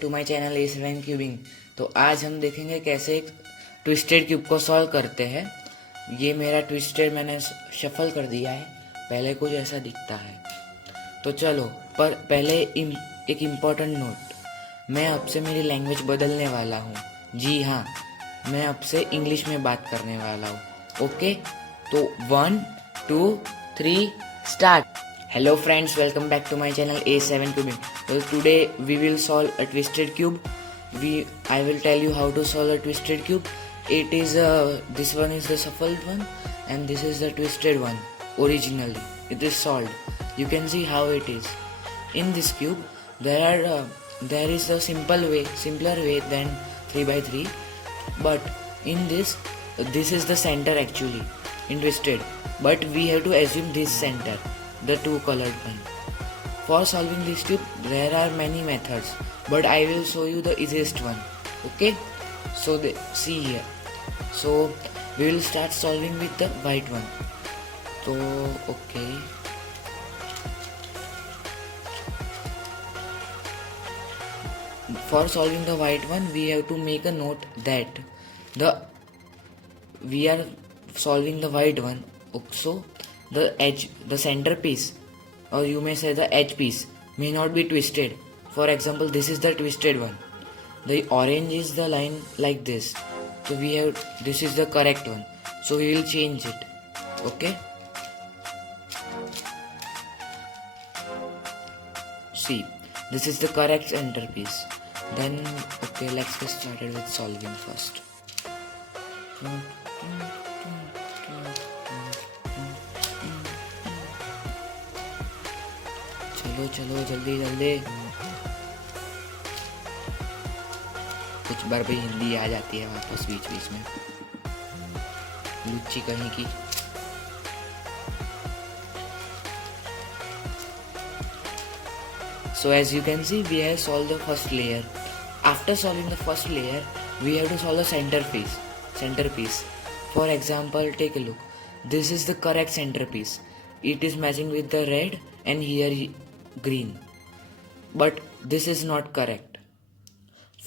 To my channel A7 cubing. तो आज हम देखेंगे कैसे एक ट्विस्टेड क्यूब को सॉल्व करते हैं। ये मेरा ट्विस्टेड मैंने शफल कर दिया है, पहले कुछ ऐसा दिखता है। तो चलो, पर पहले एक इम्पॉर्टेंट नोट, मैं अब से मेरी लैंग्वेज बदलने वाला हूँ। जी हाँ, मैं अब से इंग्लिश में बात करने वाला हूँ। ओके, तो 1 2 3 start. Hello friends, welcome back to my channel A7 Cubing. So today we will solve a twisted cube. I will tell you how to solve a twisted cube. It is this one is the shuffled one and this is the twisted one. Originally, it is solved. You can see how it is. In this cube, there is a simpler way than 3 by 3. But in this is the center actually in twisted. But we have to assume this center, the two colored one. For solving this cube, there are many methods, but I will show you the easiest one. Okay, so see here. So we will start solving with the white one. So okay, for solving the white one, we have to make a note that we are solving the white one. So the edge, the center piece, or you may say the edge piece, may not be twisted. For example, this is the twisted one. The orange is the line like this. So this is the correct one. So we will change it. Okay. See, this is the correct center piece. Then, okay, let's get started with solving first. चलो जल्दी जल्दी। कुछ बार भी हिंदी आ जाती है वापस बीच बीच में, लुच्ची कहीं की। So as you can see, we have solved the first layer. After solving the first layer, we have to solve the centerpiece. For example, take a look. This is the correct centerpiece. It is matching with the red and here green. But this is not correct.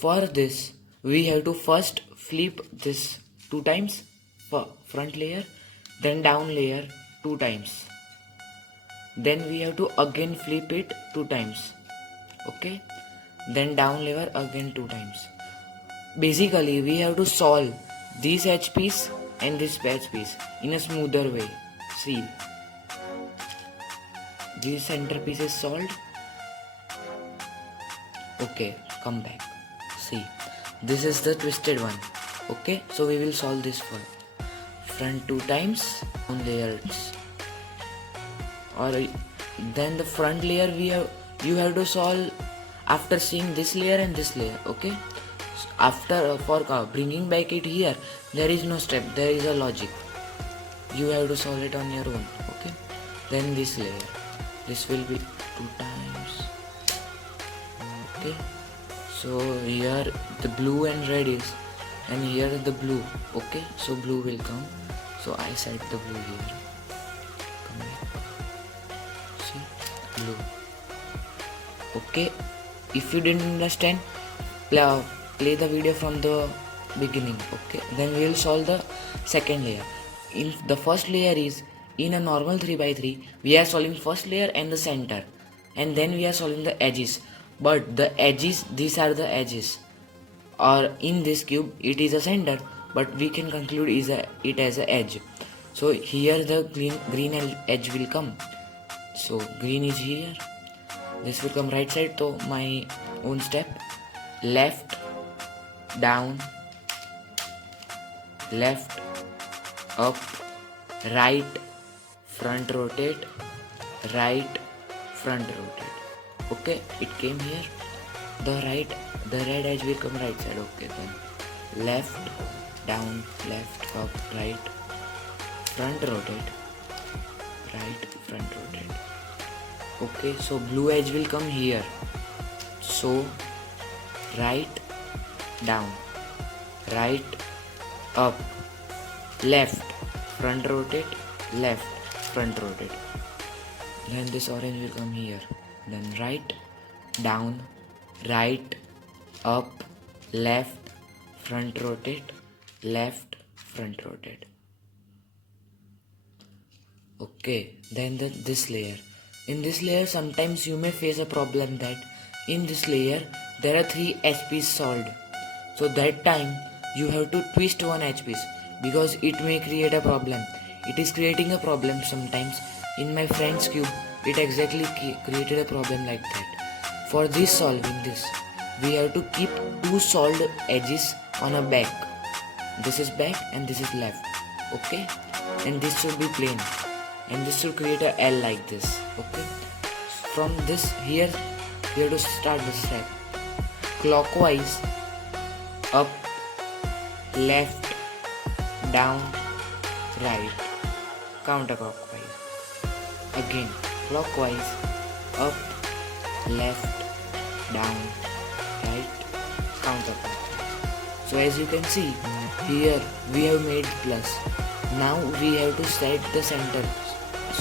For this, we have to first flip this 2 times, front layer, then down layer 2 times. Then we have to again flip it 2 times. Okay, then down layer again 2 times. Basically, we have to solve this edge piece and this edge piece in a smoother way. See, this centerpiece is solved. Okay, come back. See, this is the twisted one. Okay, so we will solve this for front 2 times on layers. Or then the front layer you have to solve after seeing this layer and this layer. Okay, after for bringing back it here, there is no step, there is a logic. You have to solve it on your own. Okay, then this layer, this will be 2 times. Okay, so here the blue and red is, and here the blue. Okay, so blue will come, so I set the blue here. Come here. See, blue. Okay, if you didn't understand, play the video from the beginning. Okay, then we will solve the second layer. In the first layer is, in a normal 3 by 3, we are solving first layer and the center, and then we are solving the edges. But the edges, these are the edges, or in this cube it is a center, but we can conclude it as a edge. So here the green edge will come. So green is here, this will come right side. So my own step, left, down, left, up, right, front rotate, right, front rotate. Okay, it came here. The red edge will come right side. Okay, then left, down, left, up, right, front rotate, right, front rotate. Okay, so blue edge will come here. So right, down, right, up, left, front rotate, left, front rotate. Then this orange will come here. Then right, down, right, up, left, front rotate, left, front rotate. Okay, then this layer. In this layer, sometimes you may face a problem that in this layer there are 3 HPs solved. So that time you have to twist one HPs because it may create a problem. It is creating a problem sometimes. In my friend's cube, it exactly created a problem like that. For this solving this, we have to keep 2 solved edges on a back. This is back and this is left. Okay, and this should be plain. And this should create a L like this. Okay, from this here we have to start the step clockwise, up, left, down, right, counterclockwise. Again clockwise, up, left, down, right, counterclockwise. So as you can see here we have made plus. Now we have to set the center,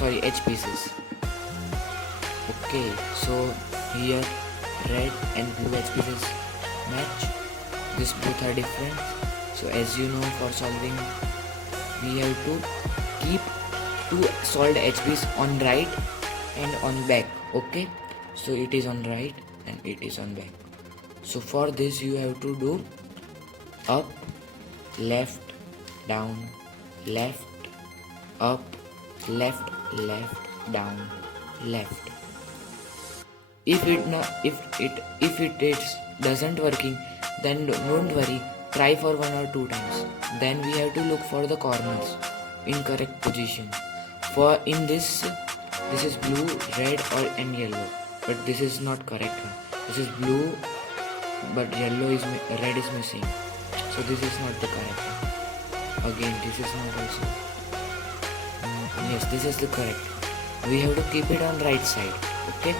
edge pieces. Okay, so here red and blue edge pieces match. These both are different. So as you know, for solving we have to keep 2 solved edge pieces on right and on back. Okay, so it is on right and it is on back. So for this you have to do up, left, down, left, up, left, down, left. If it doesn't working, then don't worry. Try for 1 or 2 times. Then we have to look for the corners in correct position. For in this is blue, red, and yellow. But this is not correct one. This is blue, but red is missing. So this is not the correct one. Again, this is not also. Yes, this is the correct. We have to keep it on right side. Okay,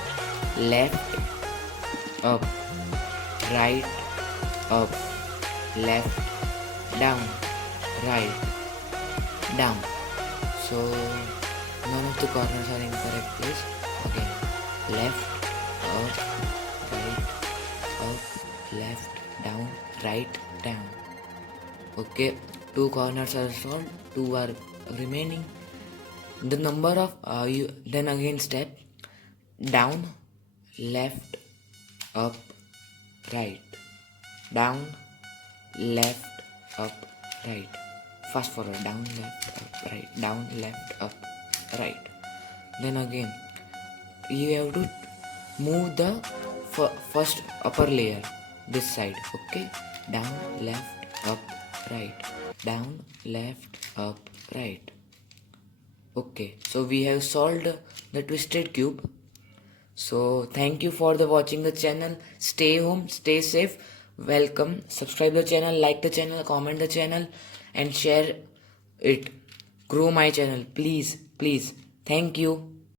left, up, right, up, left, down, right, down. So none of the corners are in correct place. Again, left, up, right, up, left, down, right, down. Okay, 2 corners are solved, 2 are remaining. The number of then again step down, left, up, right, down, left, up, right. Fast forward, down, left, up, right, down, left, up, right. Then again you have to move the first upper layer this side. Okay, down, left, up, right, down, left, up, right. Okay, so we have solved the twisted cube. So thank you for watching the channel. Stay home, stay safe. Welcome. Subscribe the channel, like the channel, comment the channel, and share it. Grow my channel, please. Thank you.